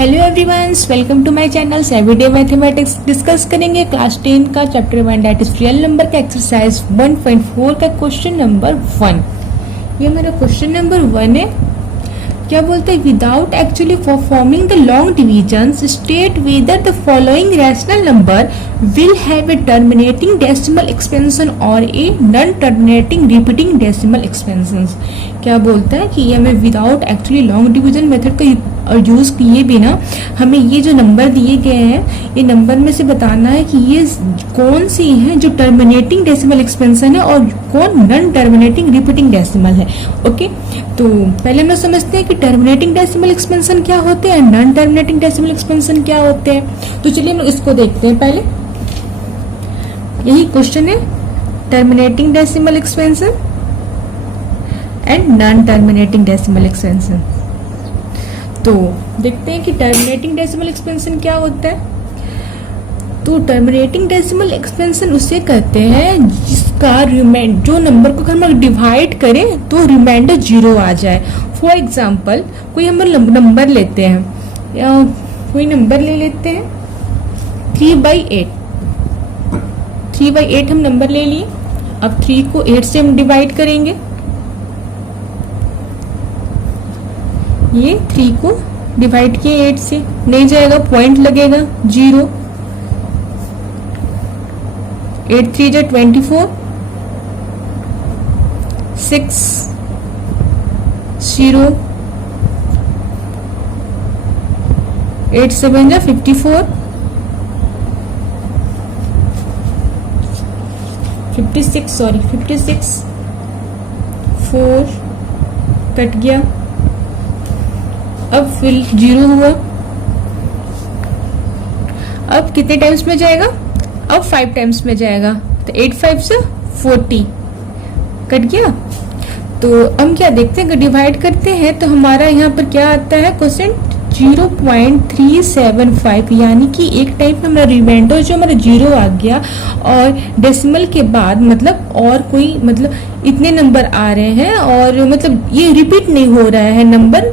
Hello everyone's, welcome to my channel everyday mathematics. Discuss करेंगे class 10 का chapter 1 that is real number का exercise 1.4 का question number 1। ये मेरा क्वेश्चन नंबर 1 है। क्या बोलते हैं, without actually performing the long divisions state whether the following rational number will have a terminating decimal expansion और a non terminating repeating decimal expansion. क्या बोलता है कि ये हमें without actually long division method का यूज किए बिना हमें ये जो नंबर दिए गए हैं, ये नंबर में से बताना है कि ये कौन सी है जो टर्मिनेटिंग डेसिमल एक्सपेंशन है और कौन नॉन टर्मिनेटिंग रिपीटिंग डेसिमल है। ओके, तो पहले हम समझते हैं कि टर्मिनेटिंग डेसिमल एक्सपेंशन क्या होते हैं, नॉन टर्मिनेटिंग डेसिमल एक्सपेंशन क्या होते हैं। तो चलिए हम इसको देखते हैं। पहले यही क्वेश्चन है, terminating decimal expansion and non terminating decimal expansion. तो देखते हैं कि टर्मिनेटिंग डेसिमल एक्सपेंशन क्या होता है। तो टर्मिनेटिंग डेसिमल एक्सपेंशन उसे कहते हैं जिसका जो नंबर को हम डिवाइड करें तो रिमाइंडर 0 आ जाए। फॉर एग्जाम्पल कोई हम नंबर लेते हैं, या कोई नंबर ले लेते हैं 3/8। 3/8 हम नंबर ले लिए। अब 3 को 8 से हम डिवाइड करेंगे। ये 3 को डिवाइड किए 8 से, नहीं जाएगा, पॉइंट लगेगा 0। 8 3 जा 24, 6 0, 8 7 जा 54, 56 4 कट गया। अब फिर 0 हुआ। अब कितने टाइम्स में जाएगा, अब 5 टाइम्स में जाएगा। तो 8 5 से 40 कट गया। तो हम क्या देखते हैं, अगर डिवाइड करते हैं तो हमारा यहाँ पर क्या आता है क्वेश्चन 0.375, यानी कि एक टाइम में हमारा रिमाइंडर जो हमारा 0 आ गया और डेसिमल के बाद मतलब और कोई मतलब इतने नंबर आ रहे हैं और मतलब ये रिपीट नहीं हो रहा है, नंबर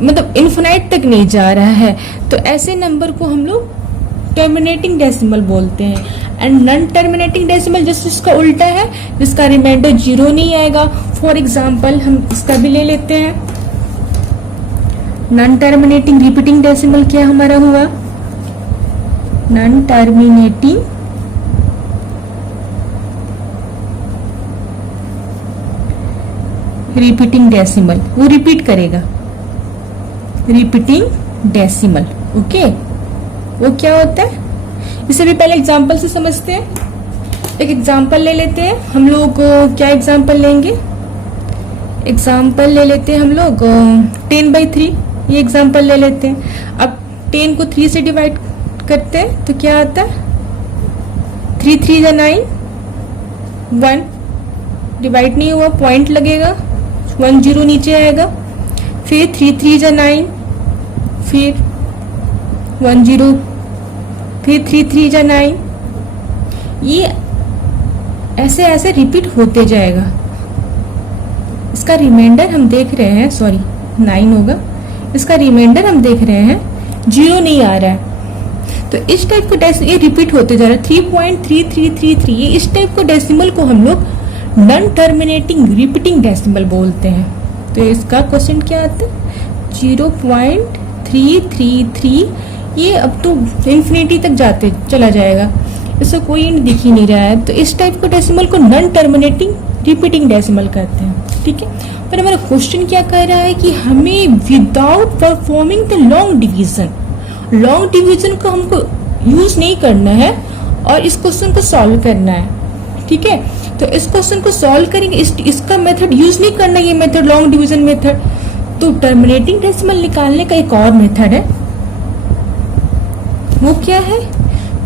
मतलब इन्फिनाइट तक नहीं जा रहा है। तो ऐसे नंबर को हम लोग टर्मिनेटिंग डेसिमल बोलते हैं। And non terminating decimal just इसका उल्टा है, जिसका रिमाइंडर 0 नहीं आएगा। फॉर एग्जांपल हम इसका भी ले लेते हैं। नॉन टर्मिनेटिंग रिपीटिंग डेसिमल क्या हमारा हुआ, नॉन टर्मिनेटिंग रिपीटिंग डेसिमल, वो रिपीट करेगा, रिपीटिंग डेसिमल। ओके, वो क्या होता है, इसे भी पहले एग्जांपल से समझते हैं। एक एग्जांपल ले लेते हैं हम लोग। क्या एग्जांपल लेंगे, एग्जांपल ले लेते हैं हम लोग 10/3। ये एग्जांपल ले लेते हैं। अब 10 को 3 से डिवाइड करते हैं तो क्या आता है, 3 3 जा 9, 1 डिवाइड नहीं हुआ, पॉइंट लगेगा, 1 0 नीचे आएगा। फिर 3 3 जा 9, फिर 1 0, फिर 3 3 जा 9। ये ऐसे ऐसे रिपीट होते जाएगा। इसका रिमाइंडर हम देख रहे हैं, सॉरी 9 होगा, इसका रिमाइंडर हम देख रहे हैं 0 नहीं आ रहा है। तो इस टाइप का ये रिपीट होते जा रहा है 3.3333। ये इस टाइप को डेसिमल को हम लोग नॉन टर्मिनेटिंग रिपीटिंग डेसिमल बोलते हैं। तो इसका क्वेश्चन क्या आता है 0.333। ये अब तो इन्फिनिटी तक जाते चला जाएगा, इससे कोई एंड दिख ही नहीं रहा है। तो इस टाइप को डेसिमल को नॉन टर्मिनेटिंग रिपीटिंग डेसिमल कहते हैं। ठीक है, पर हमारा क्वेश्चन क्या कह रहा है कि हमें without performing the long division को हमको यूज नहीं करना है और इस क्वेश्चन को सॉल्व करना है। ठीक है, तो इस क्वेश्चन को सॉल्व करेंगे, इसका मेथड यूज नहीं करना, ये मेथड लॉन्ग डिवीजन मेथड। तो टर्मिनेटिंग डेसिमल निकालने का एक और मेथड है, वो क्या है,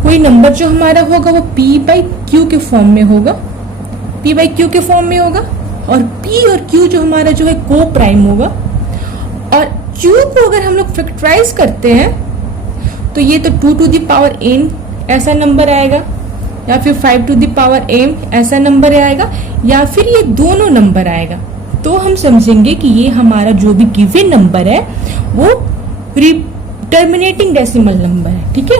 कोई नंबर जो हमारा होगा वो p/q के फॉर्म में होगा, p/q के फॉर्म में होगा, और p और q जो हमारा जो है को प्राइम होगा। और q को अगर हम लोग फैक्टराइज करते हैं तो ये तो 2 to the power n ऐसा नंबर आएगा, या फिर 5 to the power m ऐसा नंबर आएगा, या फिर ये दोनों नंबर आएगा। तो हम समझेंगे कि ये हमारा जो भी गिवन नंबर है वो टर्मिनेटिंग डेसिमल नंबर है। ठीक है,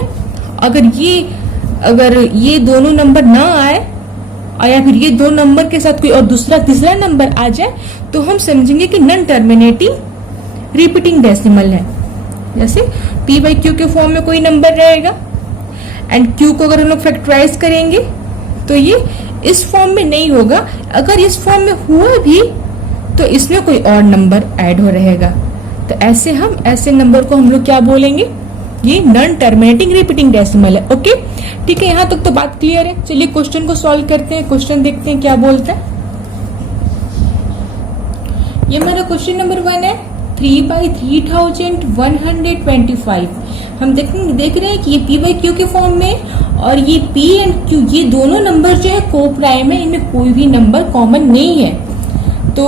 अगर ये दोनों नंबर ना आए और या फिर ये दो नंबर के साथ कोई और दूसरा तीसरा नंबर आ जाए तो हम समझेंगे कि नॉन टर्मिनेटिंग रिपीटिंग डेसिमल है। जैसे p बाई क्यू के फॉर्म में कोई नंबर रहेगा एंड q को अगर हम लोग फैक्टराइज करेंगे तो ये इस फॉर्म में नहीं होगा। अगर इस फॉर्म में हुआ भी तो इसमें कोई और नंबर ऐड हो रहेगा। तो ऐसे नंबर को हम लोग क्या बोलेंगे, ये नॉन टर्मिनेटिंग रिपीटिंग डेसिमल है। ओके, ठीक है, यहां तक तो बात क्लियर है। चलिए क्वेश्चन को सॉल्व करते हैं। क्वेश्चन देखते हैं क्या बोलता है। ये हमारा क्वेश्चन नंबर 1 है 3/3125। हम देख रहे हैं कि ये p बाई क्यू के फॉर्म में और ये p एंड q ये दोनों नंबर जो है को प्राइम है, इनमें कोई भी नंबर कॉमन नहीं है। तो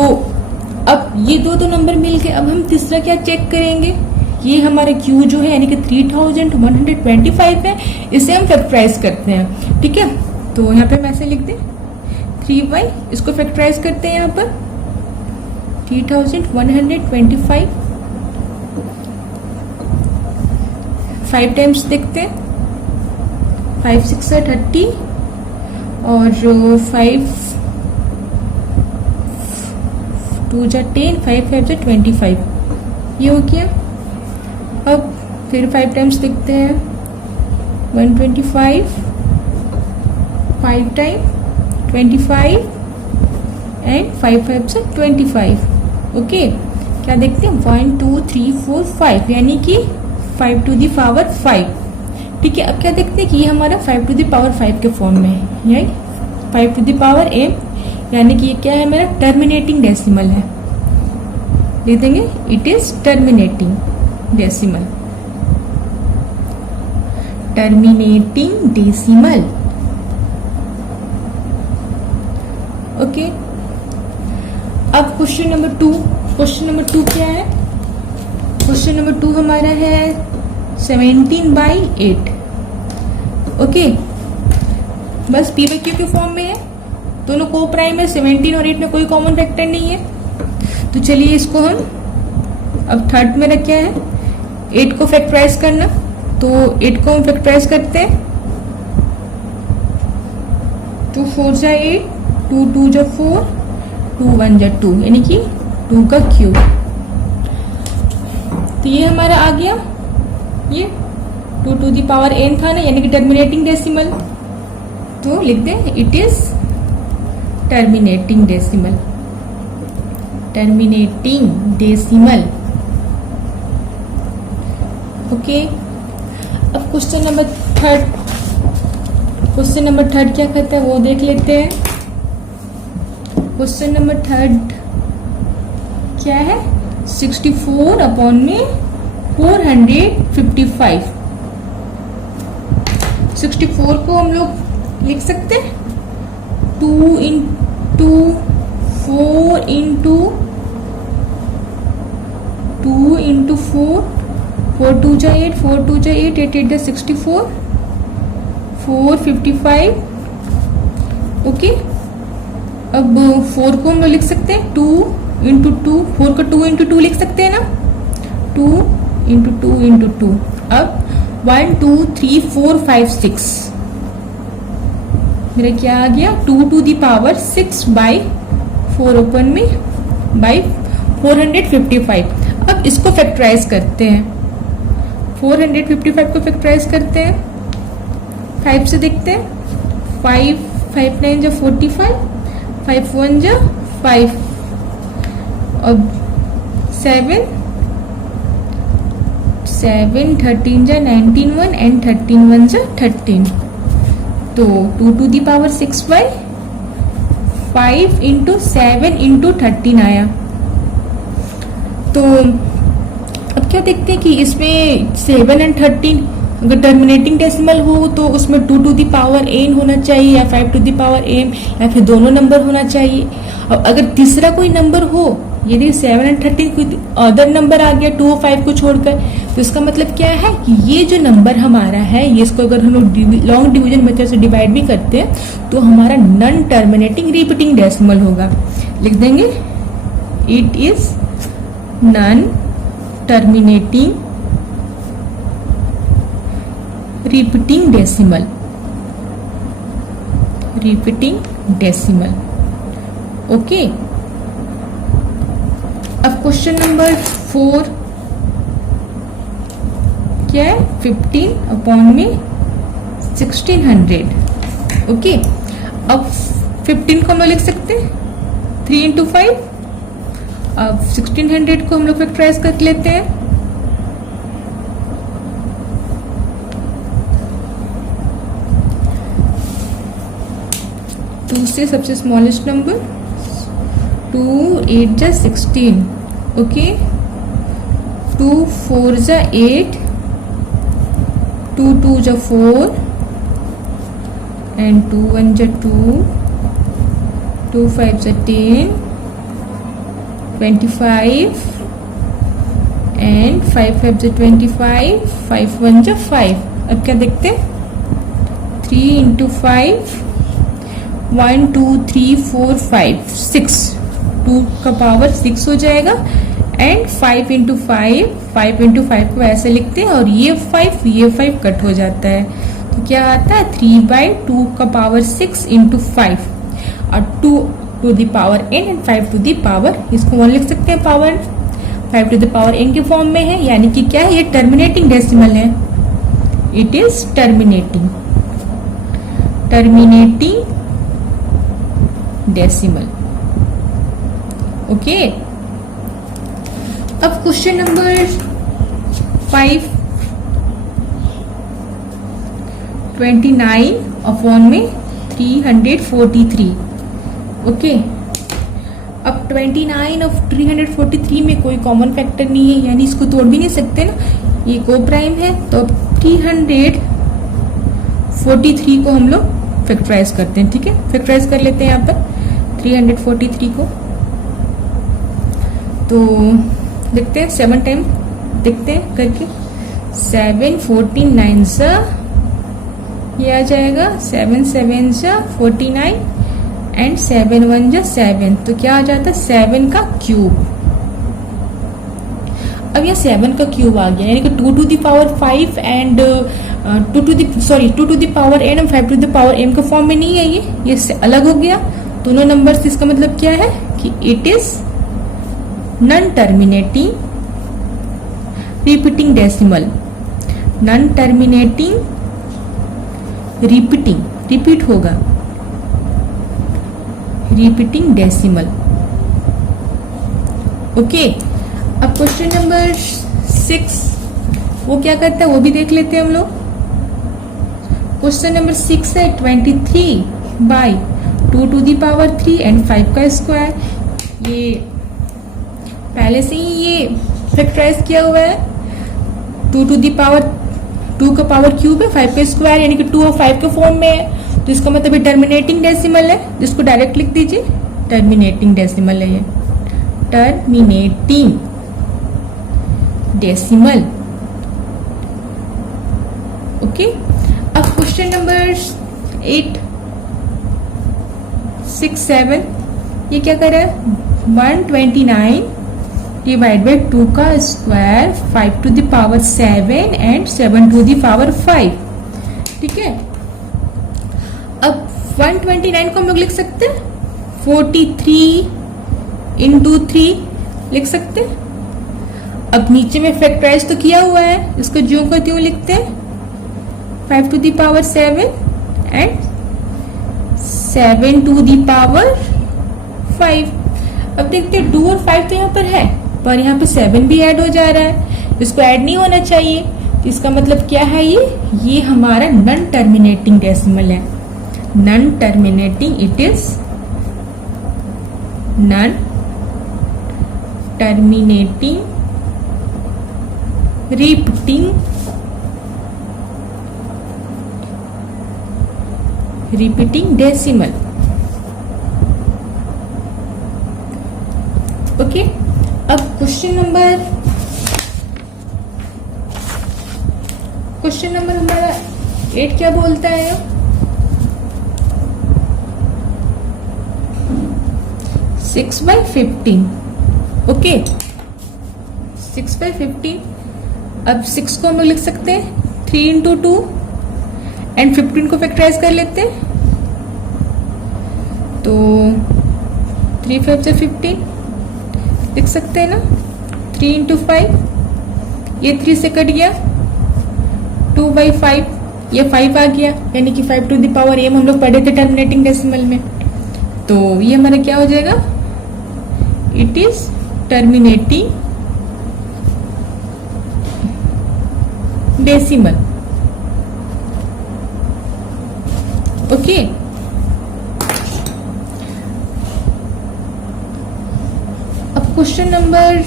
अब ये दो नंबर मिलके अब हम तीसरा क्या चेक करेंगे, ये हमारा q जो है यानी कि 3125 है, इसे हम फैक्टराइज करते हैं। ठीक है, तो यहाँ पे हम ऐसे लिख दें 3 इसको फैक्टराइज करते हैं यहाँ पर 3125 5 टाइम्स देखते हैं, 5 6 30 और 5 2 10 5 5 25, ये हो गया। अब फिर 5 टाइम्स देखते हैं 125 5 टाइम 25 एंड 5 5 से 25। ओके, क्या देखते हैं 1 2 3 4 5 यानी कि 5 to the power 5। ठीक है, अब क्या देखते हैं कि ये हमारा 5 to the power 5 के फॉर्म में है, यानी 5 to the power m, यानी कि ये क्या है मेरा टर्मिनेटिंग डेसिमल है। लिख देंगे it is terminating decimal, terminating decimal. Okay, अब क्वेश्चन नंबर 2। क्वेश्चन नंबर 2 क्या है, क्वेश्चन नंबर 2 हमारा है 17/8। ओके, बस p बाई क्यू के फॉर्म में है, दोनों को प्राइम है, 17 और 8 में कोई कॉमन फैक्टर नहीं है। तो चलिए इसको हम अब थर्ड में रखे हैं 8 को फैक्टराइज करना, तो 8 को हम फैक्टराइज करते हैं 2 4 जा 8 2 2 जा 4 2 1 जा 2 यानी कि 2 का क्यूब। तो ये हमारा आ गया, ये 2 to the power n था ना, यानी कि टर्मिनेटिंग डेसिमल। तो लिख दें it is terminating decimal, terminating decimal. Okay, अब क्वेश्चन नंबर 3 क्या कहता है वो देख लेते हैं। क्वेश्चन नंबर 3 क्या है 64/455। 64 को हम लोग लिख सकते हैं 2 into 4 into 2 into 4 4 2 जा 8 4 2 जा 8 8 8 जा 64 455। ओके, अब 4 को हम लोग लिख सकते हैं 2 into 2, 4 को 2 into 2 लिख सकते हैं ना, 2 into 2 into 2। अब 1 2 3 4 5 6 मेरा क्या आ गया 2 to the power 6/4 ओपन में बाई 455। अब इसको फैक्टराइज करते हैं, 455 को फैक्टराइज करते हैं 5 से देखते हैं 5 5 9 जा 45 5 1 जा 5 अब 7 13 जा 19 1 एंड 13 1 जा 13। तो 2 to the power 6/5 into 7 into 13 आया। तो अब क्या देखते हैं कि इसमें 7 and 13 अगर टर्मिनेटिंग डेसिमल हो तो उसमें 2 to the power n होना चाहिए या 5 to the power m या फिर दोनों नंबर होना चाहिए। और अगर तीसरा कोई नंबर हो, यदि 7 and 13 कोई अदर नंबर आ गया 2 और 5 को छोड़कर, तो इसका मतलब क्या है कि ये जो नंबर हमारा है ये इसको अगर हम लोग लॉन्ग डिवीजन मेथड से डिवाइड भी करते हैं तो हमारा नॉन टर्मिनेटिंग रिपीटिंग डेसिमल होगा। लिख देंगे it is non terminating repeating decimal, repeating decimal. Okay, अब क्वेश्चन नंबर 4 क्या है? 15 अपॉन में 1600। ओके, अब 15 को हम लोग लिख सकते हैं 3 इंटू 5। अब 1600 को हम लोग फैक्टराइज कर लेते हैं। टू से सबसे स्मॉलेस्ट नंबर 2 8 जा 16। ओके, 2 4 जा 8, 2 2 जा 4 and 2 1 जा 2, 2 5 जा 10, 25 and 5 5 जा 25, 5 1 जा 5। अब क्या देखते हैं? 3 इंटू 5, 1 2 3 4 5 6, 2 का पावर 6 हो जाएगा। एंड 5 इंटू 5, 5 इंटू 5 को ऐसे लिखते हैं और ये 5 कट हो जाता है, तो क्या आता है? 3/2 का पावर 6 इंटू 5 और 2 to the power n and 5 to the power, इसको 1 लिख सकते हैं power 5 to the power n के फॉर्म में है, यानी कि क्या है? ये टर्मिनेटिंग डेसिमल है। It is terminating, terminating decimal. Okay, अब क्वेश्चन नंबर 5, 29 अपॉन में 343। ओके, अब 29 और 343 में कोई कॉमन फैक्टर नहीं है, यानी इसको तोड़ भी नहीं सकते ना, ये को प्राइम है। तो अब 343 को हम लोग फैक्टराइज करते हैं। ठीक है, फैक्टराइज कर लेते हैं यहाँ पर 343 को। तो देखते हैं 7 टाइम, देखते हैं करके। 7 14 9 सा ये आ जाएगा, 7 7 सा 49 एंड 7 1 जा 7, तो क्या आ जाता है? 7 का क्यूब। अब यह 7 का क्यूब आ गया, यानी कि 2 to the power 5 and 2 to the power n और 5 टू द पावर m का फॉर्म में नहीं है, ये अलग हो गया दोनों नंबर्स। इसका मतलब क्या है कि it is non terminating repeating decimal, non terminating repeating, repeat होगा, रिपीटिंग डेसिमल। ओके, अब क्वेश्चन नंबर 6 वो क्या करता है वो भी देख लेते हैं हम लोग। क्वेश्चन नंबर 6 है 23/2 टू द पावर 3 एंड 5 का स्क्वायर। ये पहले से ही ये फैक्टराइज किया हुआ है। 2 टू द पावर 2 का पावर क्यूब है, 5 का स्क्वायर यानी कि 2 और 5 के फॉर्म में है, तो इसका मतलब ये टर्मिनेटिंग डेसिमल है, जिसको डायरेक्ट लिख दीजिए टर्मिनेटिंग डेसिमल है ये, टर्मिनेटिंग डेसिमल। ओके, अब क्वेश्चन नंबर 8 6 7 ये क्या कर रहा है? 129 डिवाइड बाई 2 का square, 5 to the power 7 and 7 to the power 5। ठीक है, अब 129 को हम लोग लिख सकते हैं 43 इंटू 3 लिख सकते हैं। अब नीचे में फैक्टराइज तो किया हुआ है, इसको ज्यों का त्यों लिखते हैं 5 to the power 7 and 7 to the power 5। अब देखते हैं 2 और 5 तो यहाँ पर है, पर यहाँ पे 7 भी ऐड हो जा रहा है, इसको ऐड नहीं होना चाहिए, तो इसका मतलब क्या है? ये हमारा नॉन टर्मिनेटिंग डेसिमल है, non terminating, it is non terminating repeating decimal. Okay, अब क्वेश्चन नंबर हमारा 8 क्या बोलता है? 6/15। ओके, 6/15। अब 6 को हम लोग लिख सकते हैं 3 इंटू 2 एंड 15 को फैक्टराइज कर लेते हैं। तो 3 5 से 15 लिख सकते हैं ना। 3 इंटू 5, ये 3 से कट गया, 2/5, ये 5 आ गया, यानी कि 5 टू द पावर m हम लोग पढ़े थे टर्मिनेटिंग डेसिमल में। तो ये हमारा क्या हो जाएगा, it is terminating decimal. Okay, अब क्वेश्चन नंबर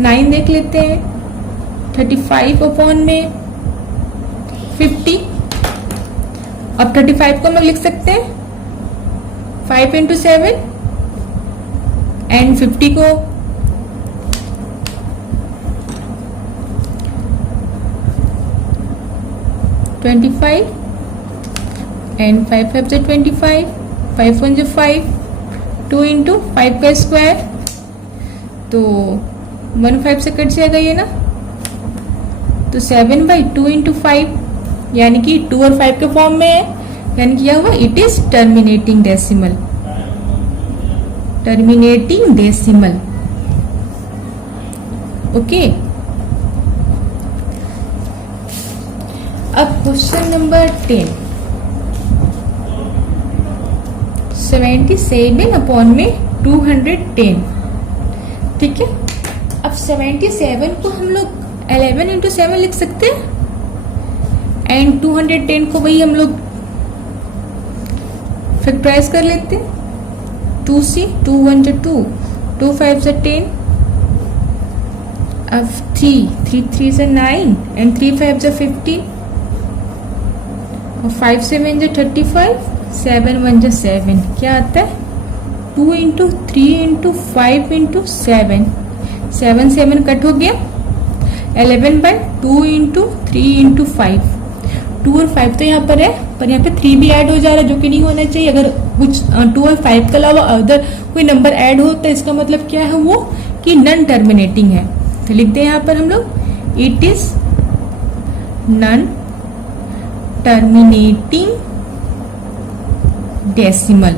9 देख लेते हैं। 35 अपॉन में 50। अब 35 को हम लोग लिख सकते हैं 5 इंटू 7 एंड 50 को 25 एंड 5 5 से 25, 5 1 से 5, 2 इंटू 5 का स्क्वायर, तो 1 5 से कट जाएगा ये ना, तो 7/2 इंटू 5, यानी कि 2 और 5 के फॉर्म में है, यानी कि क्या हुआ, it is terminating decimal. Terminating decimal. Okay, अब क्वेश्चन नंबर 10। 77 अपॉन में 210। ठीक है, अब 77 को हम लोग 11 इंटू 7 लिख सकते हैं एंड 210 को वही हम लोग फैक्टराइज कर लेते हैं। 2 से 2 1 से 2, 2 5 से 10, अब 3 3 से 9 एंड 3 5 से 15, और 5 7 से 35, 7 1 से 7, क्या आता है 2 इंटू 3 इंटू 5 इंटू 7, 7 7 कट हो गया, 11/2 इंटू 3 इंटू 5, 2 और 5 तो यहाँ पर है, पर यहाँ पे 3 भी ऐड हो जा रहा है, जो कि नहीं होना चाहिए। अगर कुछ 2 और 5 के अलावा अदर कोई नंबर ऐड हो तो इसका मतलब क्या है वो, कि नॉन टर्मिनेटिंग है। तो लिखते हैं यहाँ पर हम लोग, it is non terminating decimal.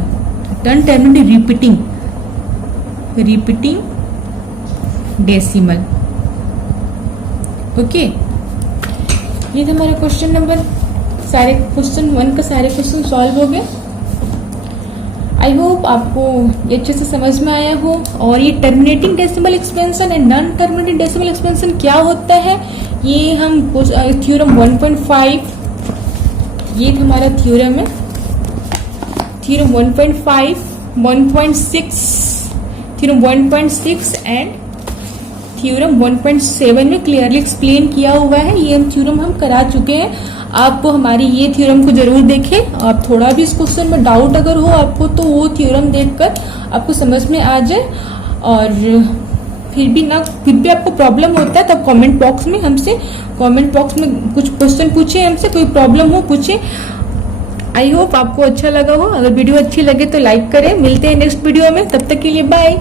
Non terminating repeating decimal. Okay, ये था हमारा क्वेश्चन नंबर, सारे क्वेश्चन 1 का सारे क्वेश्चन सॉल्व हो गए। आई होप आपको ये अच्छे से समझ में आया हो। और ये terminating decimal expansion and non terminating decimal expansion क्या होता है, ये हम थ्योरम 1.5, ये हमारा थ्योरम है, थ्योरम 1.5, 1.6, थ्योरम 1.6 एंड थ्योरम 1.7 में क्लियरली एक्सप्लेन किया हुआ है। ये थ्योरम हम करा चुके हैं। आपको हमारी ये थ्योरम को जरूर देखें। आप थोड़ा भी इस क्वेश्चन में डाउट अगर हो आपको, तो वो थ्योरम देखकर आपको समझ में आ जाए। और फिर भी आपको प्रॉब्लम होता है तो कमेंट बॉक्स में हमसे, कमेंट बॉक्स में कुछ क्वेश्चन पूछे हमसे, कोई प्रॉब्लम हो पूछे। आई होप आपको अच्छा लगा हो। अगर वीडियो अच्छी लगे तो लाइक करें। मिलते हैं नेक्स्ट वीडियो में, तब तक के लिए बाय।